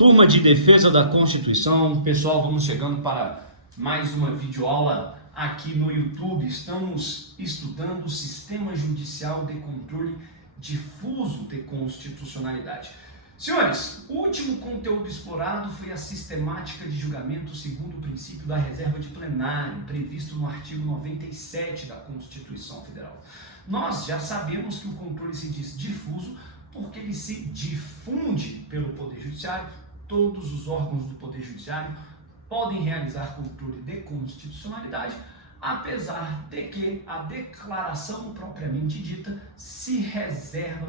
Turma de Defesa da Constituição, pessoal, vamos chegando para mais uma videoaula aqui no YouTube. Estamos estudando o Sistema Judicial de Controle Difuso de Constitucionalidade. Senhores, o último conteúdo explorado foi a sistemática de julgamento segundo o princípio da reserva de plenário, previsto no artigo 97 da Constituição Federal. Nós já sabemos que o controle se diz difuso porque ele se difunde pelo Poder Judiciário. Todos os órgãos do Poder Judiciário podem realizar controle de constitucionalidade, apesar de que a declaração propriamente dita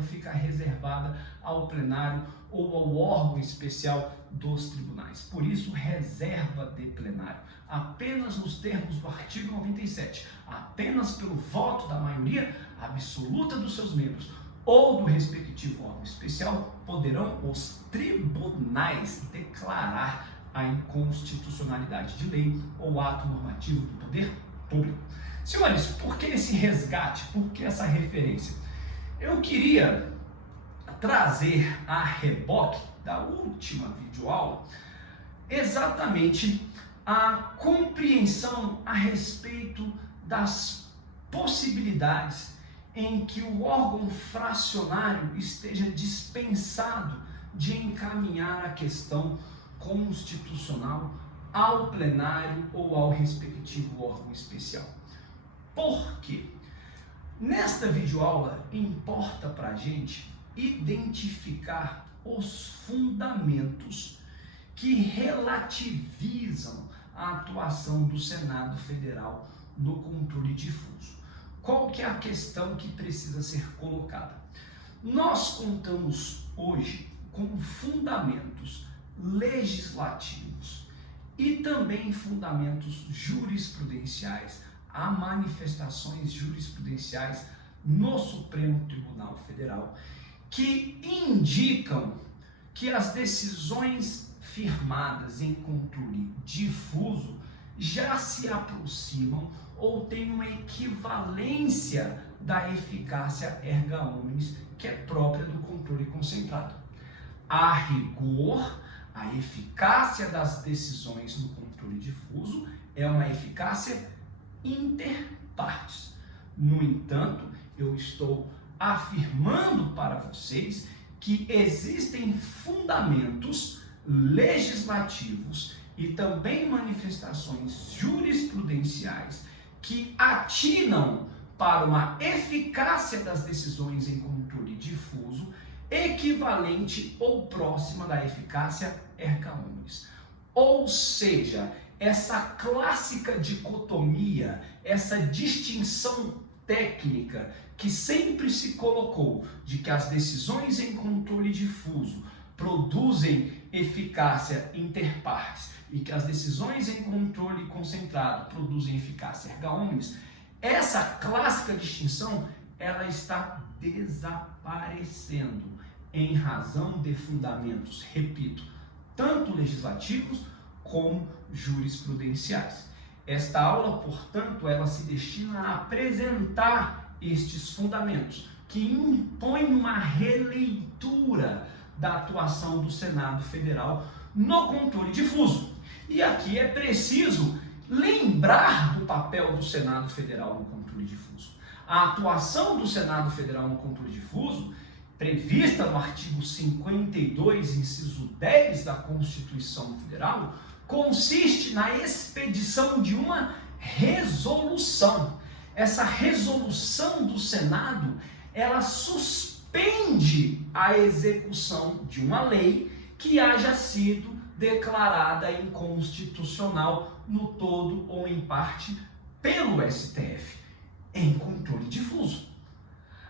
fica reservada ao plenário ou ao órgão especial dos tribunais. Por isso, reserva de plenário. Apenas nos termos do artigo 97, apenas pelo voto da maioria absoluta dos seus membros ou do respectivo órgão especial, poderão os tribunais declarar a inconstitucionalidade de lei ou ato normativo do poder público. Senhores, por que esse resgate? Por que essa referência? Eu queria trazer a reboque da última videoaula exatamente a compreensão a respeito das possibilidades em que o órgão fracionário esteja dispensado de encaminhar a questão constitucional ao plenário ou ao respectivo órgão especial. Por quê? Nesta videoaula importa para a gente identificar os fundamentos que relativizam a atuação do Senado Federal no controle difuso. Qual que é a questão que precisa ser colocada? Nós contamos hoje com fundamentos legislativos e também fundamentos jurisprudenciais, há manifestações jurisprudenciais no Supremo Tribunal Federal que indicam que as decisões firmadas em controle difuso já se aproximam ou têm uma equivalência da eficácia erga omnes, que é própria do controle concentrado. A rigor, a eficácia das decisões no controle difuso é uma eficácia inter partes. No entanto, eu estou afirmando para vocês que existem fundamentos legislativos e também manifestações jurisprudenciais que atinam para uma eficácia das decisões em controle difuso equivalente ou próxima da eficácia erga omnes. Ou seja, essa clássica dicotomia, essa distinção técnica que sempre se colocou de que as decisões em controle difuso produzem eficácia inter partes e que as decisões em controle concentrado produzem eficácia erga omnes, essa clássica distinção ela está desaparecendo em razão de fundamentos, repito, tanto legislativos como jurisprudenciais. Esta aula, portanto, ela se destina a apresentar estes fundamentos que impõem uma releitura da atuação do Senado Federal no controle difuso. E aqui é preciso lembrar do papel do Senado Federal no controle difuso. A atuação do Senado Federal no controle difuso, prevista no artigo 52, inciso 10 da Constituição Federal, consiste na expedição de uma resolução. Essa resolução do Senado, ela suspende a execução de uma lei que haja sido declarada inconstitucional no todo ou em parte pelo STF, em controle difuso.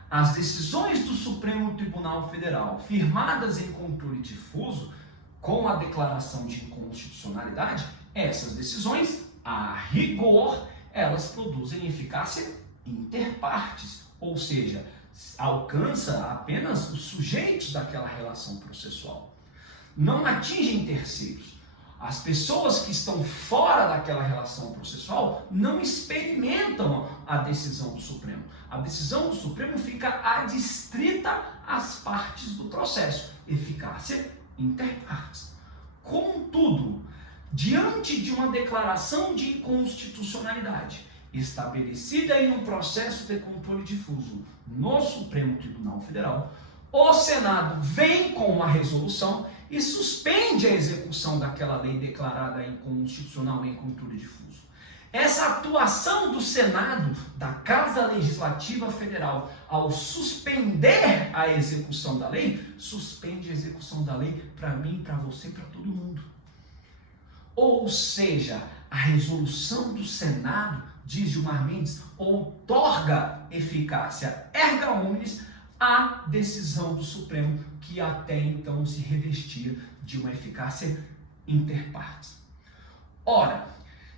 As decisões do Supremo Tribunal Federal firmadas em controle difuso com a declaração de inconstitucionalidade, essas decisões, a rigor, elas produzem eficácia inter partes, ou seja, alcança apenas os sujeitos daquela relação processual. Não atingem terceiros. As pessoas que estão fora daquela relação processual não experimentam a decisão do Supremo. A decisão do Supremo fica adstrita às partes do processo. Eficácia inter partes. Contudo, diante de uma declaração de inconstitucionalidade estabelecida em um processo de controle difuso no Supremo Tribunal Federal, o Senado vem com uma resolução e suspende a execução daquela lei declarada inconstitucional em controle difuso. Essa atuação do Senado, da Casa Legislativa Federal, ao suspender a execução da lei, suspende a execução da lei para mim, para você, para todo mundo. Ou seja, a resolução do Senado, diz Gilmar Mendes, outorga eficácia erga omnes à decisão do Supremo, que até então se revestia de uma eficácia inter partes. Ora,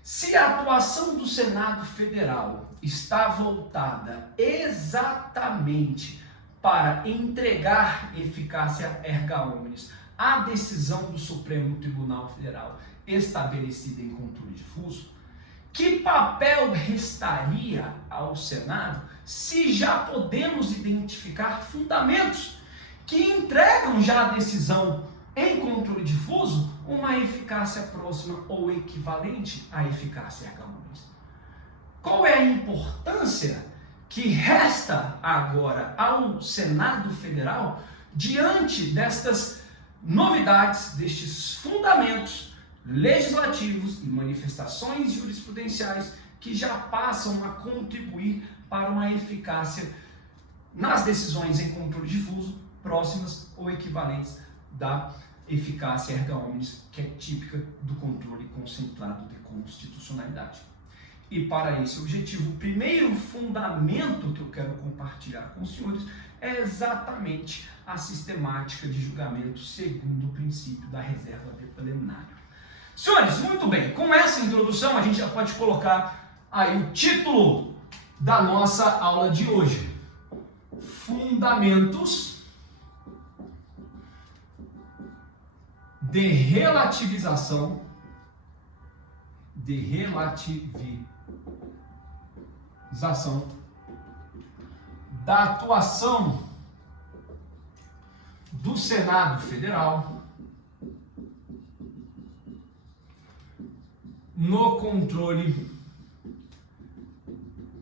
se a atuação do Senado Federal está voltada exatamente para entregar eficácia erga omnes à decisão do Supremo Tribunal Federal estabelecida em controle difuso, que papel restaria ao Senado se já podemos identificar fundamentos que entregam já a decisão em controle difuso uma eficácia próxima ou equivalente à eficácia erga omnes? Qual é a importância que resta agora ao Senado Federal diante destas novidades, destes fundamentos legislativos e manifestações jurisprudenciais que já passam a contribuir para uma eficácia nas decisões em controle difuso próximas ou equivalentes da eficácia erga omnes, que é típica do controle concentrado de constitucionalidade. E para esse objetivo, o primeiro fundamento que eu quero compartilhar com os senhores é exatamente a sistemática de julgamento segundo o princípio da reserva de plenário. Senhores, muito bem, com essa introdução a gente já pode colocar aí o título da nossa aula de hoje: Fundamentos de relativização da atuação do Senado Federal no controle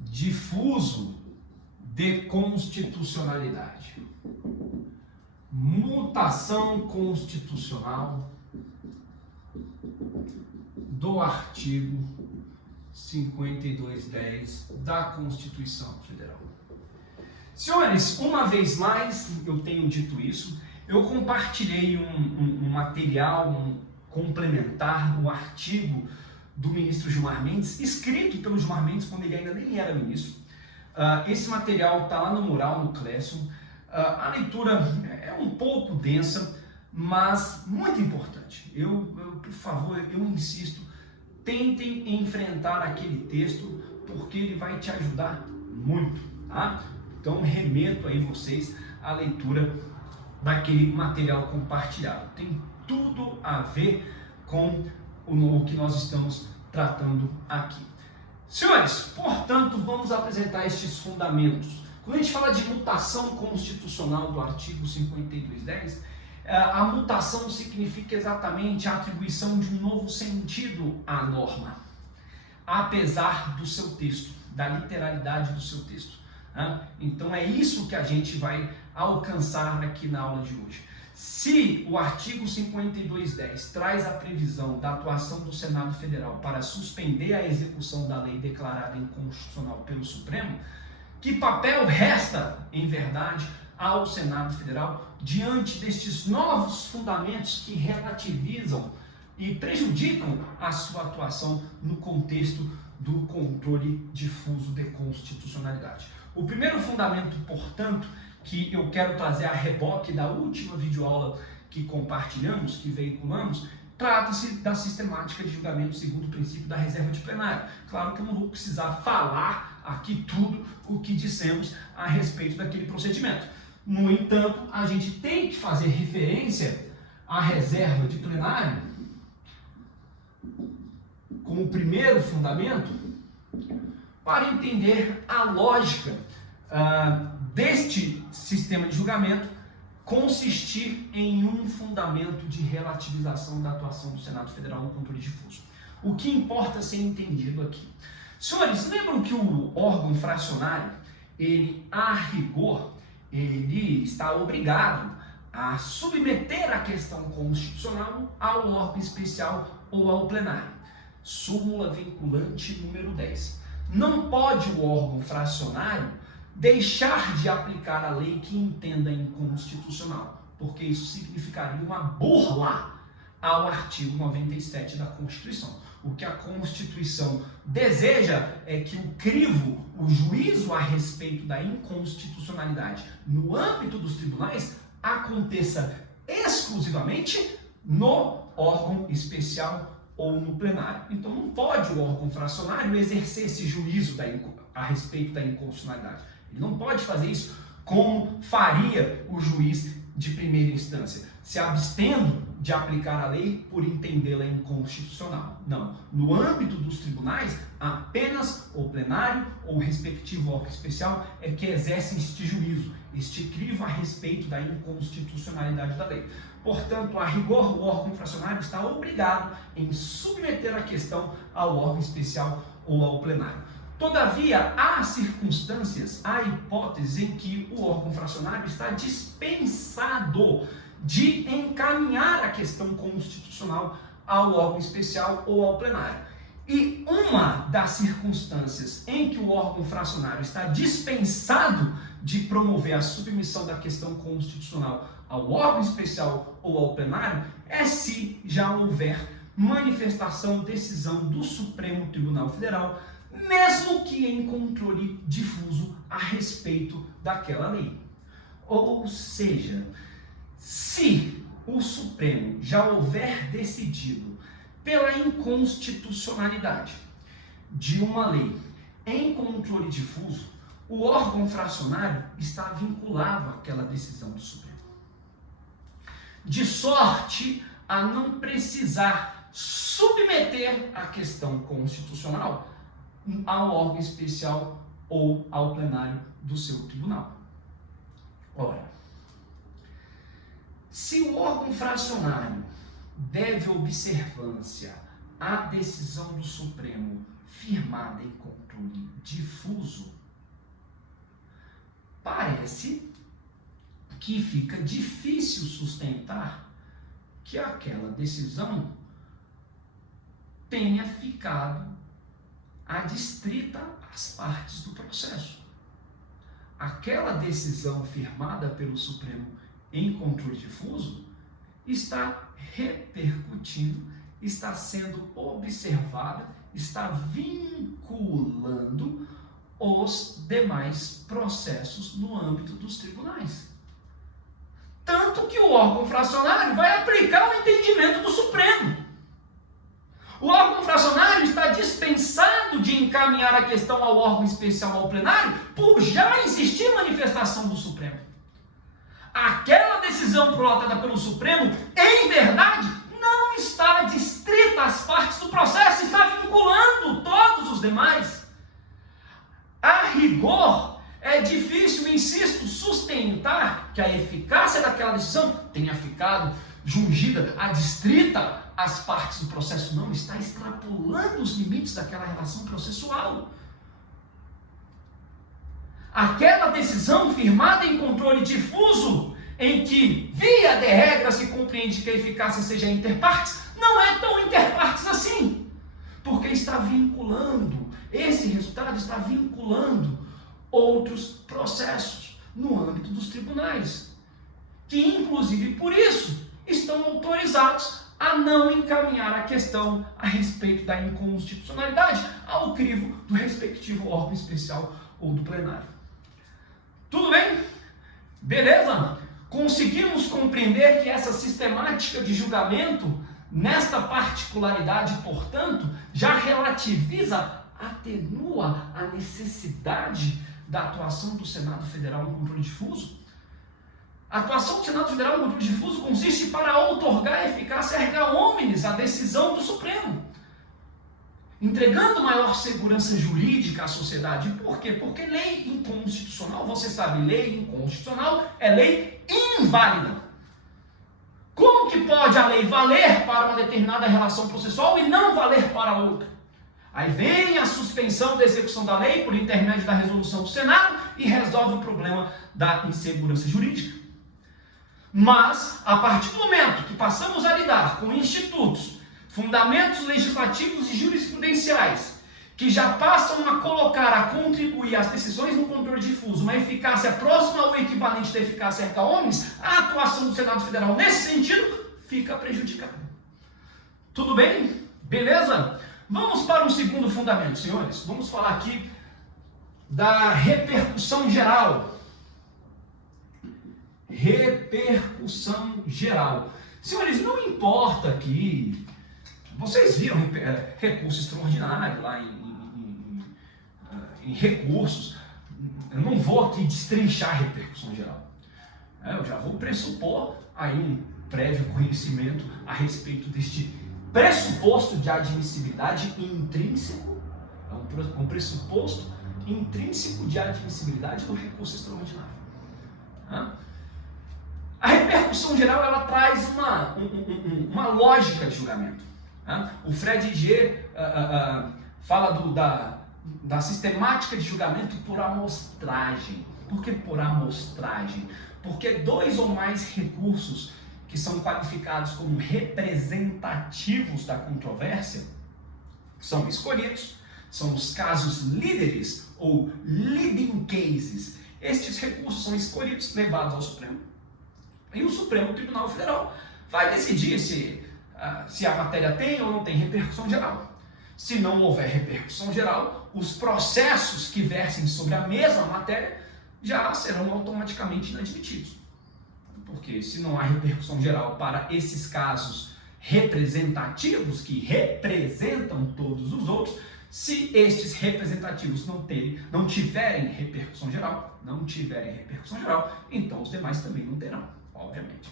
difuso de constitucionalidade. Mutação constitucional do artigo 5210 da Constituição Federal. Senhores, uma vez mais, eu tenho dito isso, eu compartilhei um material complementar, um artigo do ministro Gilmar Mendes, escrito pelo Gilmar Mendes quando ele ainda nem era ministro. Esse material está lá no mural, no Classroom. A leitura é um pouco densa, mas muito importante. Por favor, eu insisto, tentem enfrentar aquele texto, porque ele vai te ajudar muito, tá? Então, remeto aí vocês à leitura daquele material compartilhado. Tem tudo a ver com o que nós estamos tratando aqui. Senhores, portanto, vamos apresentar estes fundamentos. Quando a gente fala de mutação constitucional do artigo 5210, a mutação significa exatamente a atribuição de um novo sentido à norma, apesar do seu texto, da literalidade do seu texto. Então é isso que a gente vai alcançar aqui na aula de hoje. Se o artigo 5210 traz a previsão da atuação do Senado Federal para suspender a execução da lei declarada inconstitucional pelo Supremo, que papel resta, em verdade, ao Senado Federal diante destes novos fundamentos que relativizam e prejudicam a sua atuação no contexto do controle difuso de constitucionalidade? O primeiro fundamento, portanto, que eu quero trazer a reboque da última videoaula que compartilhamos, que veiculamos, trata-se da sistemática de julgamento segundo o princípio da reserva de plenário. Claro que eu não vou precisar falar aqui tudo o que dissemos a respeito daquele procedimento. No entanto, a gente tem que fazer referência à reserva de plenário como primeiro fundamento para entender a lógica deste sistema de julgamento consistir em um fundamento de relativização da atuação do Senado Federal no controle difuso. O que importa ser entendido aqui? Senhores, lembram que o órgão fracionário, ele, a rigor, ele está obrigado a submeter a questão constitucional ao órgão especial ou ao plenário. Súmula vinculante número 10. Não pode o órgão fracionário deixar de aplicar a lei que entenda inconstitucional, porque isso significaria uma burla ao artigo 97 da Constituição. O que a Constituição deseja é que o crivo, o juízo a respeito da inconstitucionalidade no âmbito dos tribunais aconteça exclusivamente no órgão especial ou no plenário. Então não pode o órgão fracionário exercer esse juízo a respeito da inconstitucionalidade. Ele não pode fazer isso como faria o juiz de primeira instância, se abstendo de aplicar a lei por entendê-la inconstitucional. Não. No âmbito dos tribunais, apenas o plenário ou o respectivo órgão especial é que exercem este juízo, este crivo a respeito da inconstitucionalidade da lei. Portanto, a rigor, o órgão fracionário está obrigado em submeter a questão ao órgão especial ou ao plenário. Todavia, há circunstâncias, há hipóteses em que o órgão fracionário está dispensado de encaminhar a questão constitucional ao órgão especial ou ao plenário. E uma das circunstâncias em que o órgão fracionário está dispensado de promover a submissão da questão constitucional ao órgão especial ou ao plenário é se já houver manifestação, decisão do Supremo Tribunal Federal, mesmo que em controle difuso a respeito daquela lei. Ou seja, se o Supremo já houver decidido pela inconstitucionalidade de uma lei em controle difuso, o órgão fracionário está vinculado àquela decisão do Supremo, de sorte a não precisar submeter a questão constitucional ao órgão especial ou ao plenário do seu tribunal. Ora, se o órgão fracionário deve observância à decisão do Supremo firmada em controle difuso, parece que fica difícil sustentar que aquela decisão tenha ficado adstrita às partes do processo. Aquela decisão firmada pelo Supremo em controle difuso está repercutindo, está sendo observada, está vinculando os demais processos no âmbito dos tribunais. Tanto que o órgão fracionário vai aplicar o entendimento do Supremo. O órgão fracionário está dispensado de encaminhar a questão ao órgão especial ao plenário por já existir manifestação do Supremo. Aquela decisão prolatada pelo Supremo, em verdade, não está adstrita às partes do processo, está vinculando todos os demais. A rigor, é difícil, insisto, sustentar que a eficácia daquela decisão tenha ficado jungida, adstrita às partes do processo. Não, está extrapolando os limites daquela relação processual. Aquela decisão firmada em controle difuso, em que, via de regra, se compreende que a eficácia seja interpartes, não é tão interpartes assim, porque está vinculando, esse resultado está vinculando outros processos no âmbito dos tribunais, que inclusive por isso estão autorizados a não encaminhar a questão a respeito da inconstitucionalidade ao crivo do respectivo órgão especial ou do plenário. Tudo bem? Beleza? Conseguimos compreender que essa sistemática de julgamento, nesta particularidade, portanto, já relativiza, atenua a necessidade da atuação do Senado Federal no controle difuso? A atuação do Senado Federal no controle difuso consiste para outorgar eficácia erga omnes à decisão do Supremo. entregando maior segurança jurídica à sociedade. Por quê? Porque lei inconstitucional, você sabe, lei inconstitucional é lei inválida. Como que pode a lei valer para uma determinada relação processual e não valer para outra? Aí vem a suspensão da execução da lei por intermédio da resolução do Senado e resolve o problema da insegurança jurídica. Mas, a partir do momento que passamos a lidar com institutos, fundamentos legislativos e jurisprudenciais, que já passam a colocar, a contribuir às decisões no controle difuso, uma eficácia próxima ou equivalente da eficácia erga omnes, a atuação do Senado Federal nesse sentido fica prejudicada. Tudo bem? Beleza? Vamos para um segundo fundamento, senhores. Vamos falar aqui da repercussão geral. Repercussão geral. Senhores, não importa aqui, vocês viram recurso extraordinário lá em recursos. Eu não vou aqui destrinchar repercussão geral. Eu já vou pressupor aí um prévio conhecimento a respeito deste pressuposto de admissibilidade intrínseco. É um pressuposto intrínseco de admissibilidade do recurso extraordinário. A repercussão geral, ela traz uma lógica de julgamento. O Fred G. Fala da sistemática de julgamento por amostragem. Por que por amostragem? Porque dois ou mais recursos que são qualificados como representativos da controvérsia são escolhidos, são os casos líderes ou leading cases. Estes recursos são escolhidos, levados ao Supremo, e o Supremo Tribunal Federal vai decidir se a matéria tem ou não tem repercussão geral. Se não houver repercussão geral, os processos que versem sobre a mesma matéria já serão automaticamente inadmitidos. Porque se não há repercussão geral para esses casos representativos, que representam todos os outros, se estes representativos não tiverem repercussão geral, então os demais também não terão, obviamente.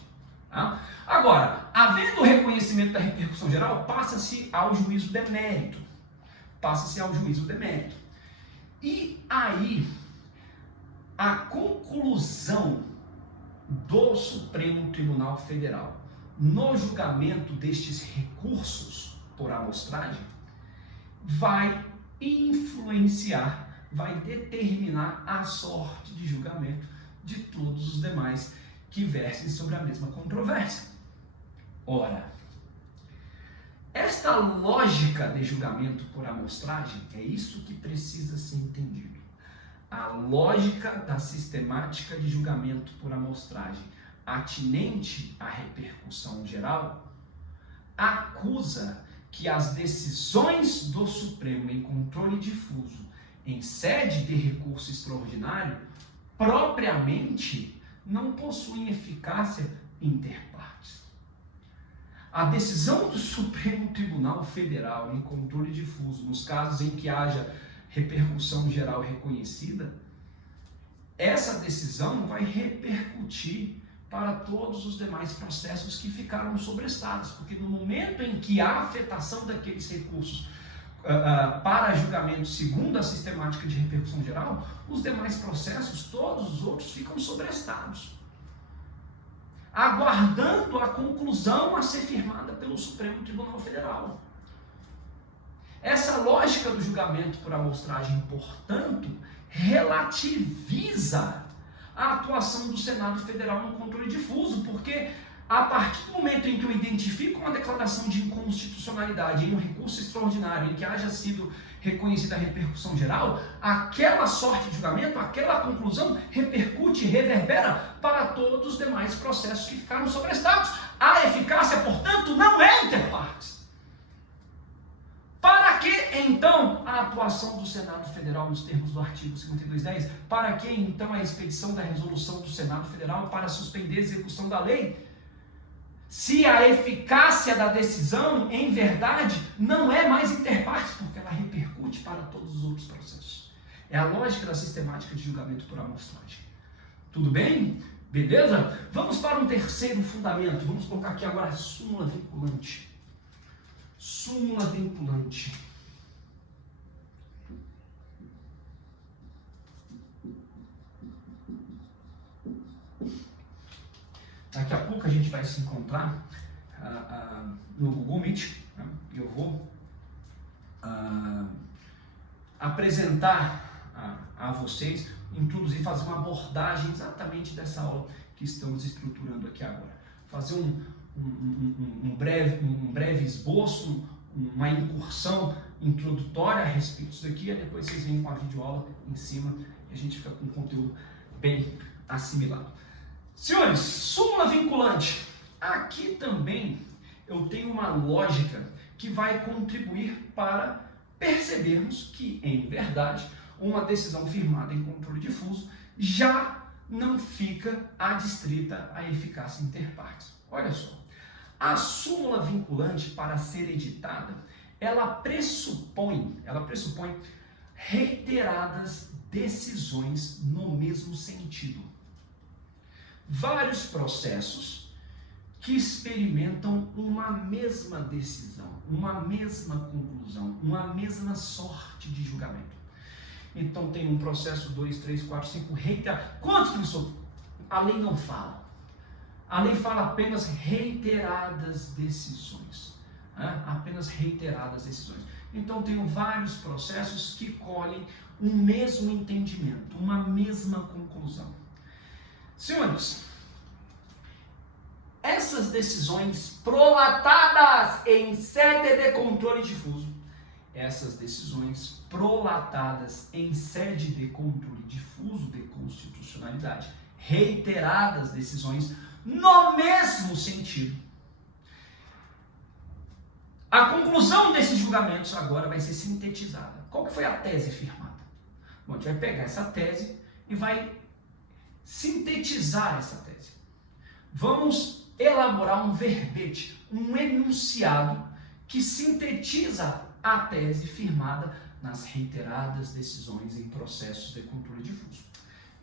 Agora, havendo o reconhecimento da repercussão geral, passa-se ao juízo de mérito. E aí, a conclusão do Supremo Tribunal Federal no julgamento destes recursos por amostragem vai influenciar, vai determinar a sorte de julgamento de todos os demais que versem sobre a mesma controvérsia. Ora, esta lógica de julgamento por amostragem é isso que precisa ser entendido. A lógica da sistemática de julgamento por amostragem atinente à repercussão geral acusa que as decisões do Supremo em controle difuso em sede de recurso extraordinário propriamente não possuem eficácia interpartes. A decisão do Supremo Tribunal Federal em controle difuso, nos casos em que haja repercussão geral reconhecida, essa decisão vai repercutir para todos os demais processos que ficaram sobrestados, porque no momento em que há afetação daqueles recursos para julgamento segundo a sistemática de repercussão geral, os demais processos, todos os outros, ficam sobrestados, aguardando a conclusão a ser firmada pelo Supremo Tribunal Federal. Essa lógica do julgamento por amostragem, portanto, relativiza a atuação do Senado Federal no controle difuso, porque a partir do momento em que eu identifico uma declaração de inconstitucionalidade em um recurso extraordinário em que haja sido reconhecida a repercussão geral, aquela sorte de julgamento, aquela conclusão repercute e reverbera para todos os demais processos que ficaram sobrestados. A eficácia, portanto, não é interpartes. Para que, então, a atuação do Senado Federal nos termos do artigo 5210? Para que, então, a expedição da resolução do Senado Federal para suspender a execução da lei? Se a eficácia da decisão, em verdade, não é mais interpartes, porque ela repercute para todos os outros processos. É a lógica da sistemática de julgamento por amostragem. Tudo bem? Beleza? Vamos para um terceiro fundamento. Vamos colocar aqui agora a súmula vinculante. Súmula vinculante. Daqui a pouco a gente vai se encontrar no Google Meet, né? Eu vou apresentar a vocês, introduzir, fazer uma abordagem exatamente dessa aula que estamos estruturando aqui agora. Fazer um breve esboço, uma incursão introdutória a respeito disso daqui, e depois vocês vêm com a videoaula em cima e a gente fica com um conteúdo bem assimilado. Senhores, súmula vinculante. Aqui também eu tenho uma lógica que vai contribuir para percebermos que, em verdade, uma decisão firmada em controle difuso já não fica adstrita à eficácia interpartes. Olha só, a súmula vinculante, para ser editada, ela pressupõe reiteradas decisões no mesmo sentido. Vários processos que experimentam uma mesma decisão, uma mesma conclusão, uma mesma sorte de julgamento. Então tem um processo 2, 3, 4, 5 reiterados. Quantos, professor? A lei não fala. A lei fala apenas reiteradas decisões. Apenas reiteradas decisões. Então tenho vários processos que colhem um mesmo entendimento, uma mesma conclusão. Senhores, essas decisões prolatadas em sede de controle difuso, de constitucionalidade, reiteradas decisões no mesmo sentido. A conclusão desses julgamentos agora vai ser sintetizada. Qual que foi a tese firmada? Bom, a gente vai pegar essa tese e vai sintetizar essa tese. Vamos elaborar um verbete, um enunciado que sintetiza a tese firmada nas reiteradas decisões em processos de controle difuso.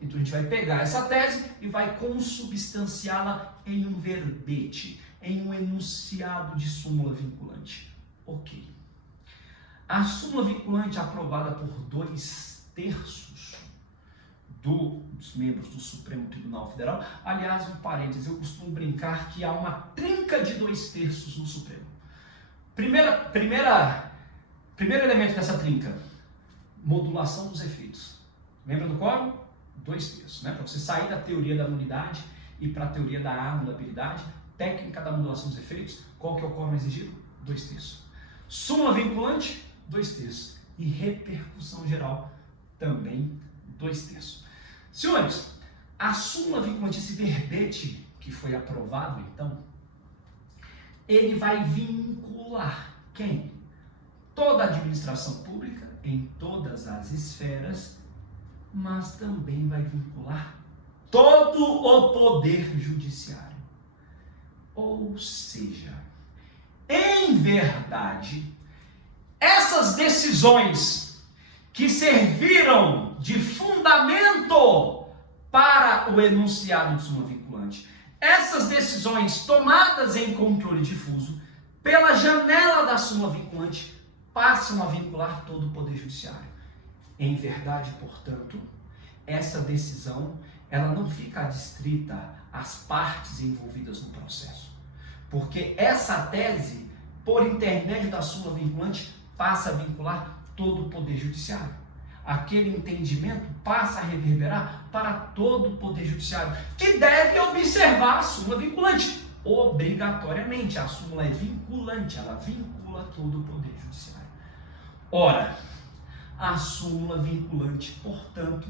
Então a gente vai pegar essa tese e vai consubstanciá-la em um verbete, em um enunciado de súmula vinculante. Ok. A súmula vinculante aprovada por 2/3 dos membros do Supremo Tribunal Federal. Aliás, um parênteses, eu costumo brincar que há uma trinca de 2/3 no Supremo. Primeiro elemento dessa trinca, modulação dos efeitos. Lembra do quórum? 2/3, né? Para você sair da teoria da nulidade e para a teoria da anulabilidade, técnica da modulação dos efeitos, qual que é o quórum exigido? 2/3. Súmula vinculante, 2/3. E repercussão geral, também 2/3. Senhores, a súmula vinculante, esse verbete que foi aprovado, então, ele vai vincular quem? Toda a administração pública, em todas as esferas, mas também vai vincular todo o poder judiciário. Ou seja, em verdade, essas decisões que serviram de fundamento para o enunciado de súmula vinculante, essas decisões tomadas em controle difuso, pela janela da súmula vinculante, passam a vincular todo o poder judiciário. Em verdade, portanto, essa decisão ela não fica adstrita às partes envolvidas no processo, porque essa tese, por intermédio da súmula vinculante, passa a vincular todo o poder judiciário. Aquele entendimento passa a reverberar para todo o poder judiciário, que deve observar a súmula vinculante. Obrigatoriamente, a súmula é vinculante, ela vincula todo o poder judiciário. Ora, a súmula vinculante, portanto,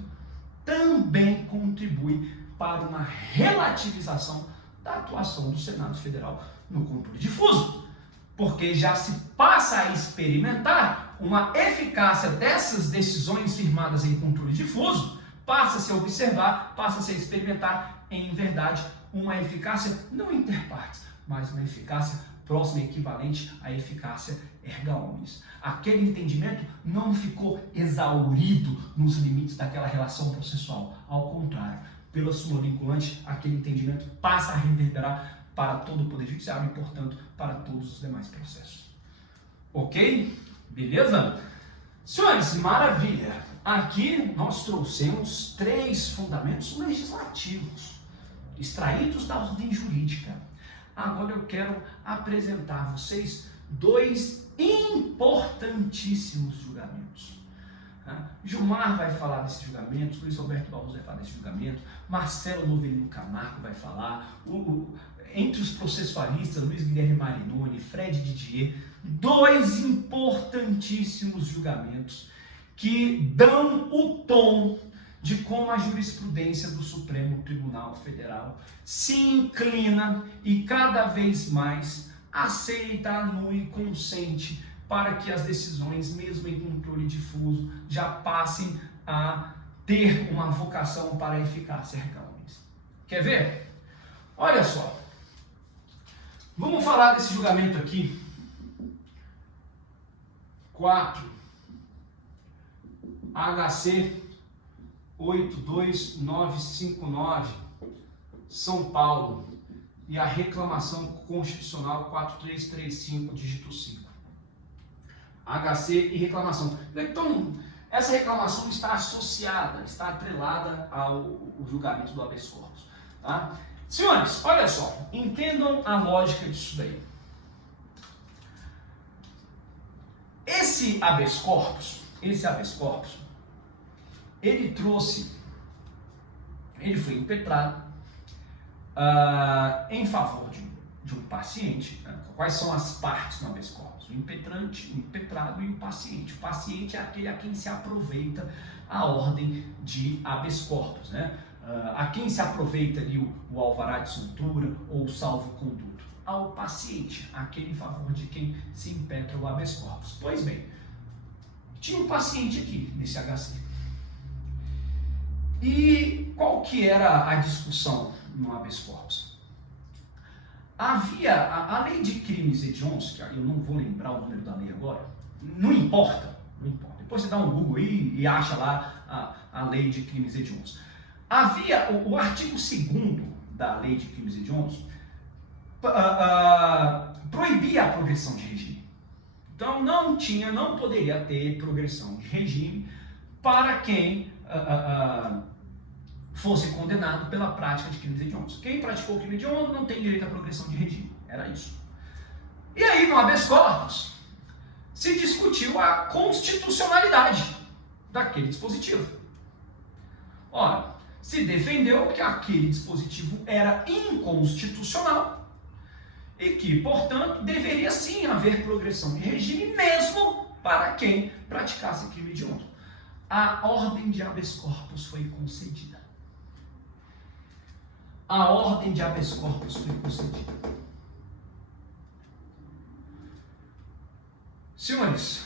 também contribui para uma relativização da atuação do Senado Federal no controle difuso, porque já se passa a experimentar uma eficácia dessas decisões firmadas em controle difuso, passa-se a observar, passa-se a experimentar, em verdade, uma eficácia não interpartes, mas uma eficácia próxima e equivalente à eficácia erga omnes. Aquele entendimento não ficou exaurido nos limites daquela relação processual. Ao contrário, pela súmula vinculante, aquele entendimento passa a reverberar para todo o Poder Judiciário e, portanto, para todos os demais processos. Ok? Beleza? Senhores, maravilha! Aqui nós trouxemos 3 fundamentos legislativos. extraídos da ordem jurídica. Agora eu quero apresentar a vocês dois importantíssimos julgamentos. Gilmar vai falar desses julgamentos, Luiz Roberto Barroso vai falar desse julgamento, Marcelo Novelino Camargo vai falar, entre os processualistas, Luiz Guilherme Marinoni, Fred Didier, dois importantíssimos julgamentos que dão o tom de como a jurisprudência do Supremo Tribunal Federal se inclina e cada vez mais aceita, anui e consente para que as decisões, mesmo em controle difuso, já passem a ter uma vocação para a eficácia reclamista. Quer ver? Olha só. Vamos falar desse julgamento aqui. 4 HC 82959, São Paulo, e a reclamação constitucional 4335, dígito 5. HC e reclamação. Então, essa reclamação está associada, está atrelada ao julgamento do habeas corpus. Tá? Senhores, olha só, entendam a lógica disso daí. Esse habeas corpus, ele foi impetrado em favor de um paciente. Né? Quais são as partes no habeas corpus? O impetrante, o impetrado e o paciente. O paciente é aquele a quem se aproveita a ordem de habeas corpus, né? A quem se aproveita ali o alvará de soltura ou o salvo-conduto? Ao paciente, aquele em favor de quem se impetra o habeas corpus. Pois bem, tinha um paciente aqui nesse HC. E qual que era a discussão no habeas corpus? Havia a lei de crimes hediondos, que eu não vou lembrar o número da lei agora, não importa. Depois você dá um Google aí e acha lá a lei de crimes hediondos. Havia o artigo 2º da lei de crimes hediondos proibia a progressão de regime. Então não poderia ter progressão de regime para quem fosse condenado pela prática de crimes hediondos. Quem praticou crime hediondo não tem direito à progressão de regime. Era isso. E aí, no habeas corpus, se discutiu a constitucionalidade daquele dispositivo. Ora, se defendeu que aquele dispositivo era inconstitucional e que, portanto, deveria sim haver progressão de regime mesmo para quem praticasse crime hediondo. A ordem de habeas corpus foi concedida. A ordem de habeas corpus foi concedida. Senhores,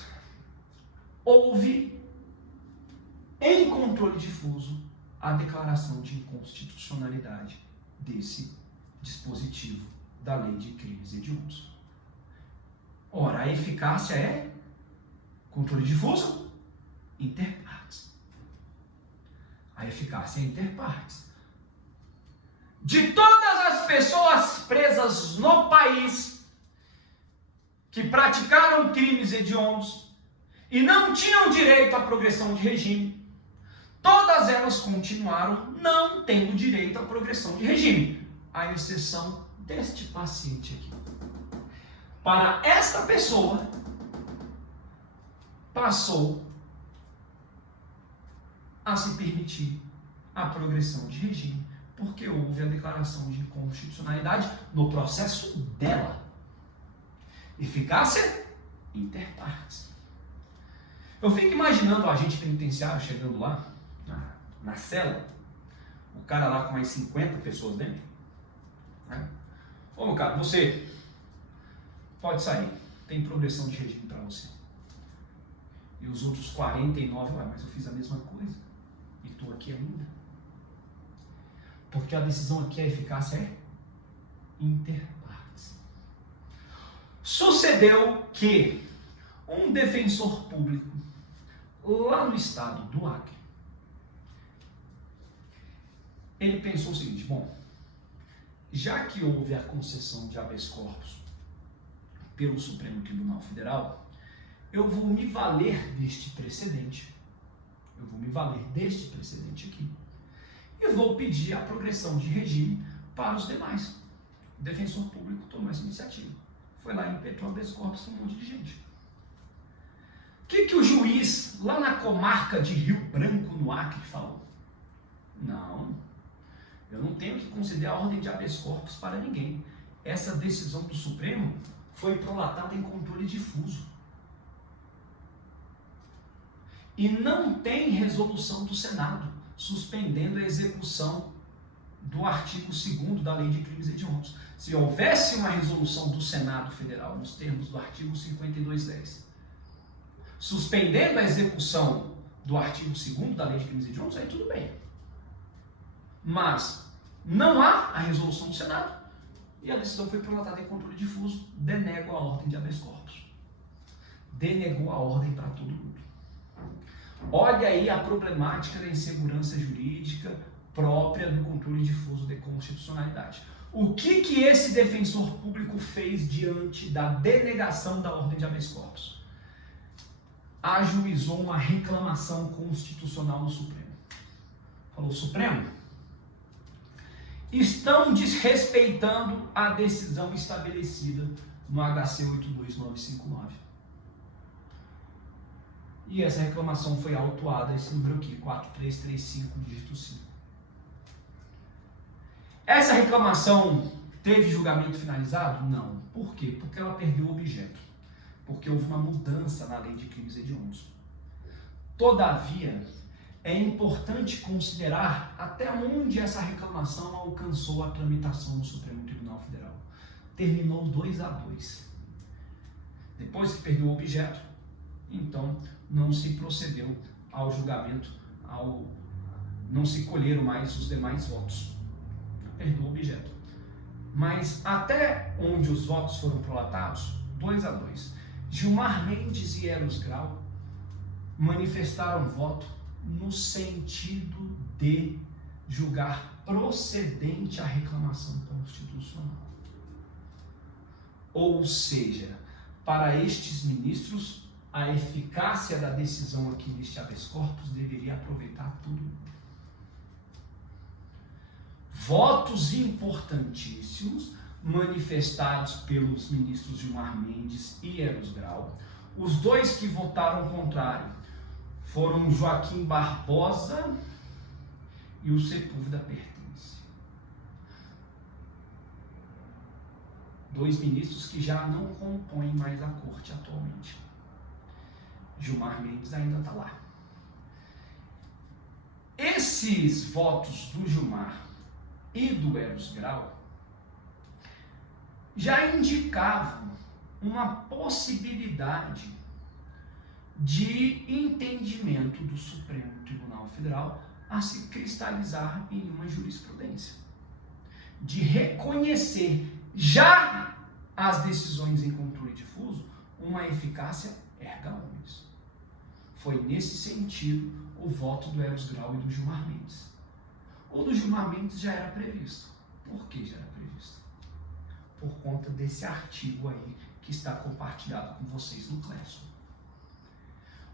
houve em controle difuso a declaração de inconstitucionalidade desse dispositivo da lei de crimes hediondos. Ora, a eficácia é controle difuso, inter partes. A eficácia é inter partes. De todas as pessoas presas no país que praticaram crimes hediondos e não tinham direito à progressão de regime, todas elas continuaram não tendo direito à progressão de regime, à exceção deste paciente aqui. Para esta pessoa, passou a se permitir a progressão de regime, porque houve a declaração de inconstitucionalidade no processo dela. Eficácia inter partes. Eu fico imaginando o agente penitenciário chegando lá, na cela, o cara lá com mais 50 pessoas dentro. Né? Ô, meu cara, você pode sair, tem progressão de regime para você. E os outros 49, mas eu fiz a mesma coisa e estou aqui ainda. Porque a decisão aqui, a eficácia é inter partes. Sucedeu que um defensor público lá no estado do Acre, ele pensou o seguinte: bom, já que houve a concessão de habeas corpus pelo Supremo Tribunal Federal, eu vou me valer deste precedente. Eu vou me valer deste precedente aqui e vou pedir a progressão de regime para os demais. O defensor público tomou essa iniciativa. Foi lá e impetrou habeas corpus para um monte de gente. O que o juiz, lá na comarca de Rio Branco, no Acre, falou? Não, eu não tenho que conceder a ordem de habeas corpus para ninguém. Essa decisão do Supremo foi prolatada em controle difuso. E não tem resolução do Senado suspendendo a execução do artigo 2º da Lei de Crimes Hediondos. Se houvesse uma resolução do Senado Federal, nos termos do artigo 5210, suspendendo a execução do artigo 2º da Lei de Crimes Hediondos, aí tudo bem. Mas não há a resolução do Senado e a decisão foi prolatada em controle difuso, denego a ordem de habeas corpus. Denegou a ordem para todo mundo. Olha aí a problemática da insegurança jurídica própria do controle difuso de constitucionalidade. O que esse defensor público fez diante da denegação da ordem de habeas corpus? Ajuizou uma reclamação constitucional no Supremo. Falou: Supremo, estão desrespeitando a decisão estabelecida no HC 82959. E essa reclamação foi autuada, esse número aqui, 4335, dígito 5. Essa reclamação teve julgamento finalizado? Não. Por quê? Porque ela perdeu o objeto. Porque houve uma mudança na Lei de Crimes Hediondos. Todavia, é importante considerar até onde essa reclamação alcançou a tramitação no Supremo Tribunal Federal. Terminou 2-2. Depois que perdeu o objeto, então não se procedeu ao julgamento, não se colheram mais os demais votos. Perdeu o objeto. Mas até onde os votos foram prolatados, 2-2. Gilmar Mendes e Eros Grau manifestaram voto no sentido de julgar procedente a reclamação constitucional. Ou seja, para estes ministros, a eficácia da decisão aqui neste habeas corpus deveria aproveitar tudo. Votos importantíssimos manifestados pelos ministros Gilmar Mendes e Eros Grau. Os dois que votaram contrário foram Joaquim Barbosa e o Sepúlveda Pertence. Dois ministros que já não compõem mais a corte atualmente. Gilmar Mendes ainda está lá. Esses votos do Gilmar e do Eros Grau já indicavam uma possibilidade de entendimento do Supremo Tribunal Federal a se cristalizar em uma jurisprudência, de reconhecer já as decisões em controle difuso uma eficácia erga omnes. Foi nesse sentido o voto do Eros Grau e do Gilmar Mendes. O do Gilmar Mendes já era previsto. Por que já era previsto? Por conta desse artigo aí que está compartilhado com vocês no Classroom.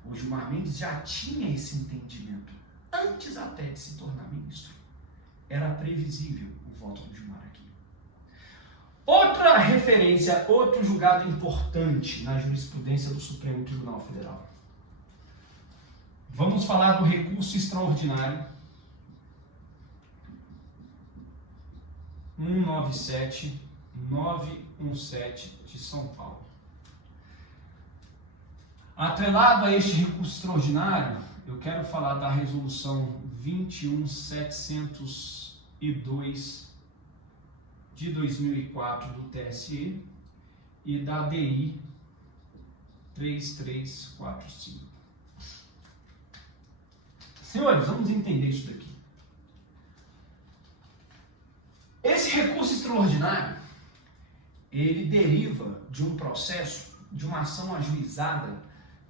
O Gilmar Mendes já tinha esse entendimento antes até de se tornar ministro. Era previsível o voto do Gilmar aqui. Outra referência, outro julgado importante na jurisprudência do Supremo Tribunal Federal. Vamos falar do recurso extraordinário 197917 de São Paulo. Atrelado a este recurso extraordinário, eu quero falar da resolução 21702 de 2004 do TSE e da DI 3345. Senhores, vamos entender isso daqui. Esse recurso extraordinário, ele deriva de um processo, de uma ação ajuizada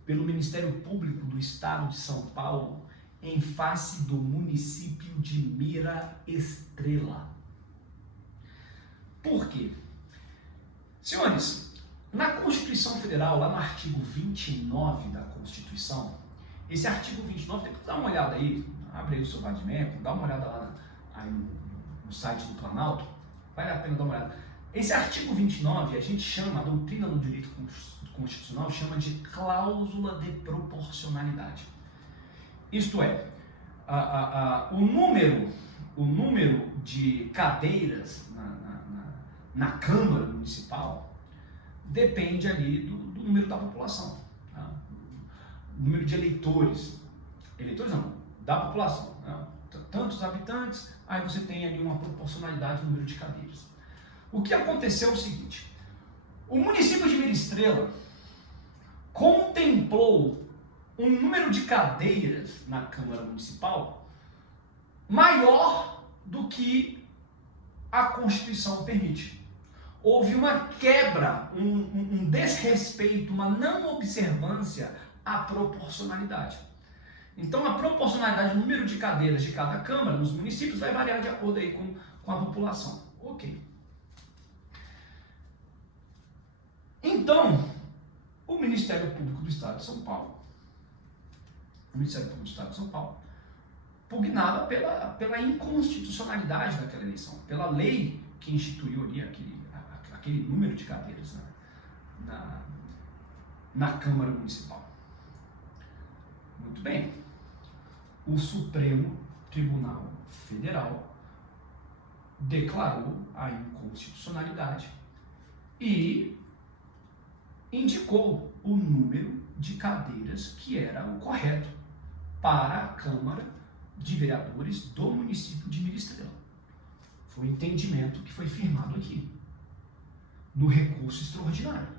pelo Ministério Público do Estado de São Paulo em face do município de Mira Estrela. Por quê? Senhores, na Constituição Federal, lá no artigo 29 da Constituição, esse artigo 29, depois dá uma olhada aí, abre aí o seu Vadimeco, dá uma olhada lá aí no site do Planalto, Vale a pena dar uma olhada. Esse artigo 29, a gente chama, a doutrina do direito constitucional chama de cláusula de proporcionalidade. Isto é, o número de cadeiras na Câmara Municipal depende ali do número da população, tá? O número de eleitores não, da população, tá? Tantos habitantes, aí você tem ali uma proporcionalidade no número de cadeiras. O que aconteceu é o seguinte: o município de Mira Estrela contemplou um número de cadeiras na Câmara Municipal maior do que a Constituição permite. Houve uma quebra, um desrespeito, uma não observância à proporcionalidade. Então a proporcionalidade do número de cadeiras de cada Câmara nos municípios vai variar de acordo aí com a população. Ok. Então, o Ministério Público do Estado de São Paulo, pugnava pela inconstitucionalidade daquela eleição, pela lei que instituiu ali aquele número de cadeiras na Câmara Municipal. Muito bem. O Supremo Tribunal Federal declarou a inconstitucionalidade e indicou o número de cadeiras que era o correto para a Câmara de Vereadores do município de Mira Estrela. Foi um entendimento que foi firmado aqui, no recurso extraordinário,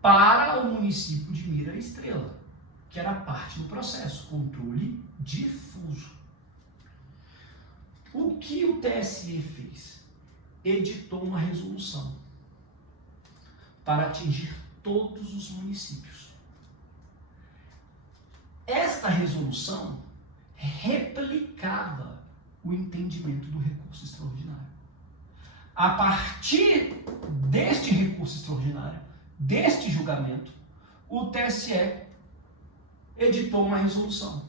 para o município de Mira Estrela, que era parte do processo, controle difuso. O que o TSE fez? Editou uma resolução para atingir todos os municípios. Esta resolução replicava o entendimento do recurso extraordinário. A partir deste recurso extraordinário, deste julgamento, o TSE editou uma resolução.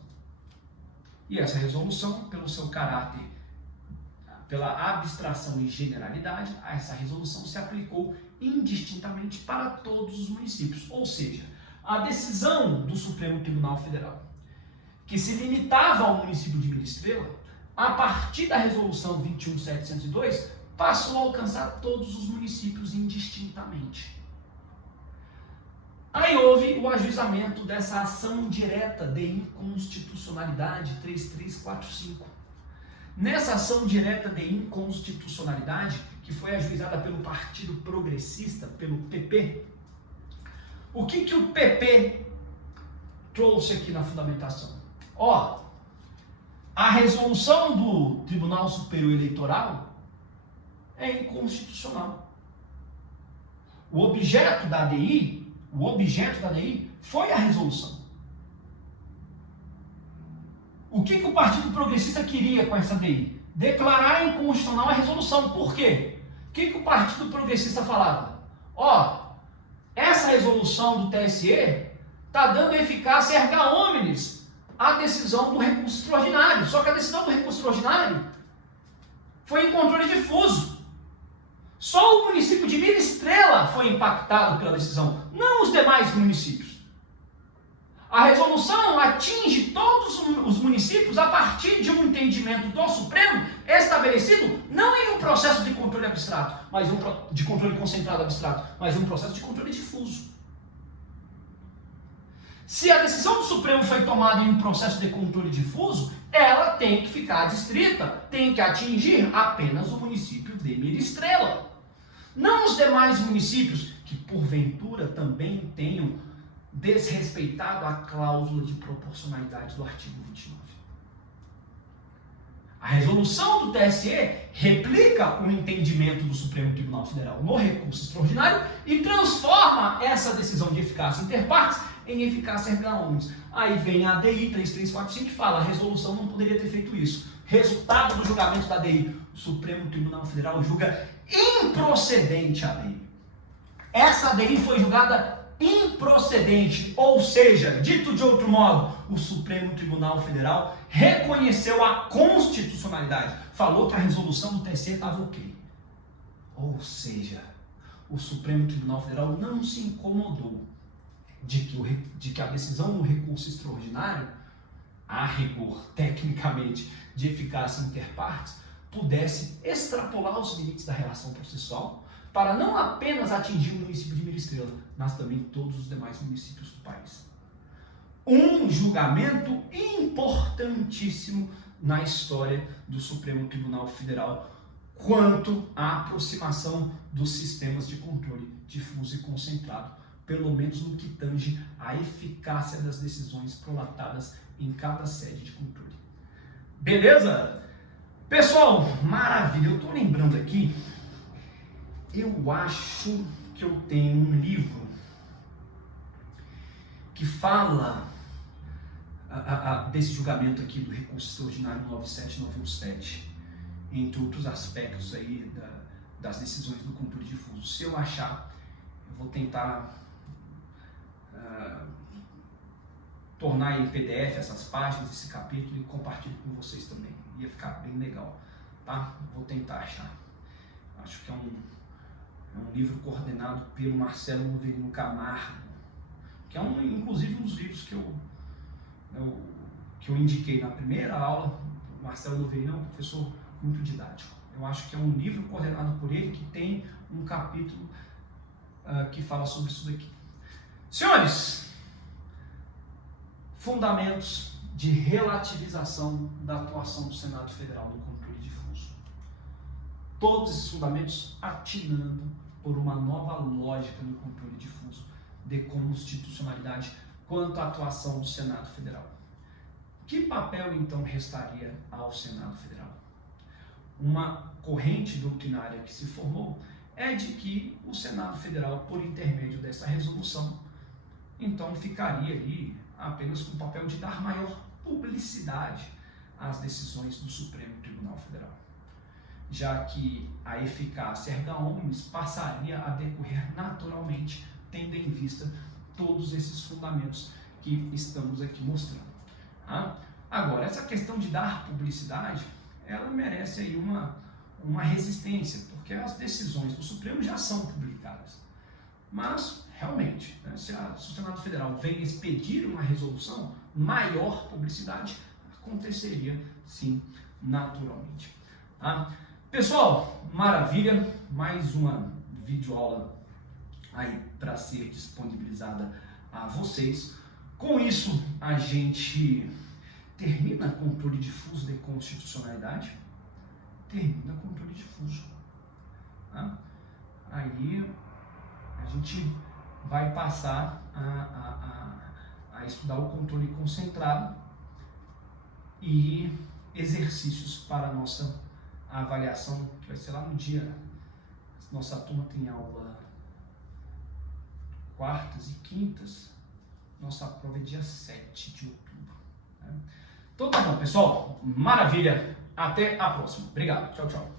E essa resolução, pelo seu caráter, pela abstração e generalidade, essa resolução se aplicou indistintamente para todos os municípios. Ou seja, a decisão do Supremo Tribunal Federal, que se limitava ao município de Mira Estrela, a partir da resolução 21.702, passou a alcançar todos os municípios indistintamente. Aí houve o ajuizamento dessa ação direta de inconstitucionalidade 3345. Nessa ação direta de inconstitucionalidade, que foi ajuizada pelo Partido Progressista, pelo PP, o que o PP trouxe aqui na fundamentação? A resolução do Tribunal Superior Eleitoral é inconstitucional. O objeto da ADI foi a resolução. O que o Partido Progressista queria com essa ADI? Declarar inconstitucional a resolução. Por quê? O que o Partido Progressista falava? Essa resolução do TSE está dando eficácia erga omnes à decisão do recurso extraordinário. Só que a decisão do recurso extraordinário foi em controle difuso. Só o município de Mira Estrela foi impactado pela decisão, não os demais municípios. A resolução atinge todos os municípios a partir de um entendimento do Supremo estabelecido não em um processo de controle abstrato, de controle concentrado abstrato, mas em um processo de controle difuso. Se a decisão do Supremo foi tomada em um processo de controle difuso, ela tem que ficar adstrita, tem que atingir apenas o município de Mira Estrela. Não os demais municípios que, porventura, também tenham desrespeitado a cláusula de proporcionalidade do artigo 29. A resolução do TSE replica o entendimento do Supremo Tribunal Federal no recurso extraordinário e transforma essa decisão de eficácia interpartes em eficácia erga omnes. Aí vem a ADI 3345 que fala: a resolução não poderia ter feito isso. Resultado do julgamento da ADI: o Supremo Tribunal Federal julga improcedente a lei. Essa ADI foi julgada improcedente, ou seja, dito de outro modo, o Supremo Tribunal Federal reconheceu a constitucionalidade, falou que a resolução do TSE estava ok. Ou seja, o Supremo Tribunal Federal não se incomodou de que a decisão no recurso extraordinário, a rigor, tecnicamente, de eficácia interpartes, pudesse extrapolar os limites da relação processual para não apenas atingir o município de Mira Estrela, mas também todos os demais municípios do país. Um julgamento importantíssimo na história do Supremo Tribunal Federal quanto à aproximação dos sistemas de controle difuso e concentrado, pelo menos no que tange à eficácia das decisões prolatadas em cada sede de controle. Beleza? Pessoal, maravilha! Eu estou lembrando aqui, eu acho que eu tenho um livro que fala desse julgamento aqui do recurso extraordinário 97917, entre outros aspectos aí das decisões do controle difuso. Se eu achar, eu vou tentar tornar em PDF essas páginas, esse capítulo, e compartilho com vocês também. Ia ficar bem legal, tá? Vou tentar achar. Acho que é um livro coordenado pelo Marcelo Novelino Camargo, que é inclusive um dos livros que eu indiquei na primeira aula. O Marcelo Novelino é um professor muito didático. Eu acho que é um livro coordenado por ele que tem um capítulo que fala sobre isso daqui. Senhores, fundamentos de relativização da atuação do Senado Federal no controle difuso. Todos esses fundamentos atinando por uma nova lógica no controle difuso de constitucionalidade quanto à atuação do Senado Federal. Que papel então restaria ao Senado Federal? Uma corrente doutrinária que se formou é de que o Senado Federal, por intermédio dessa resolução, então ficaria ali apenas com o papel de dar maior publicidade às decisões do Supremo Tribunal Federal, já que a eficácia erga omnes passaria a decorrer naturalmente, tendo em vista todos esses fundamentos que estamos aqui mostrando. Tá? Agora, essa questão de dar publicidade, ela merece aí uma resistência, porque as decisões do Supremo já são publicadas. Mas, realmente, né, se o Senado Federal vem expedir uma resolução, maior publicidade aconteceria, sim, naturalmente. Tá? Pessoal, maravilha, mais uma videoaula aí para ser disponibilizada a vocês. Com isso, a gente termina controle difuso de constitucionalidade, termina controle difuso. Tá? Aí a gente vai passar a estudar o controle concentrado e exercícios para a nossa avaliação, que vai ser lá no dia. Nossa turma tem aula quartas e quintas, nossa prova é dia 7 de outubro. Né? Então tá bom, pessoal, maravilha, até a próxima. Obrigado, tchau, tchau.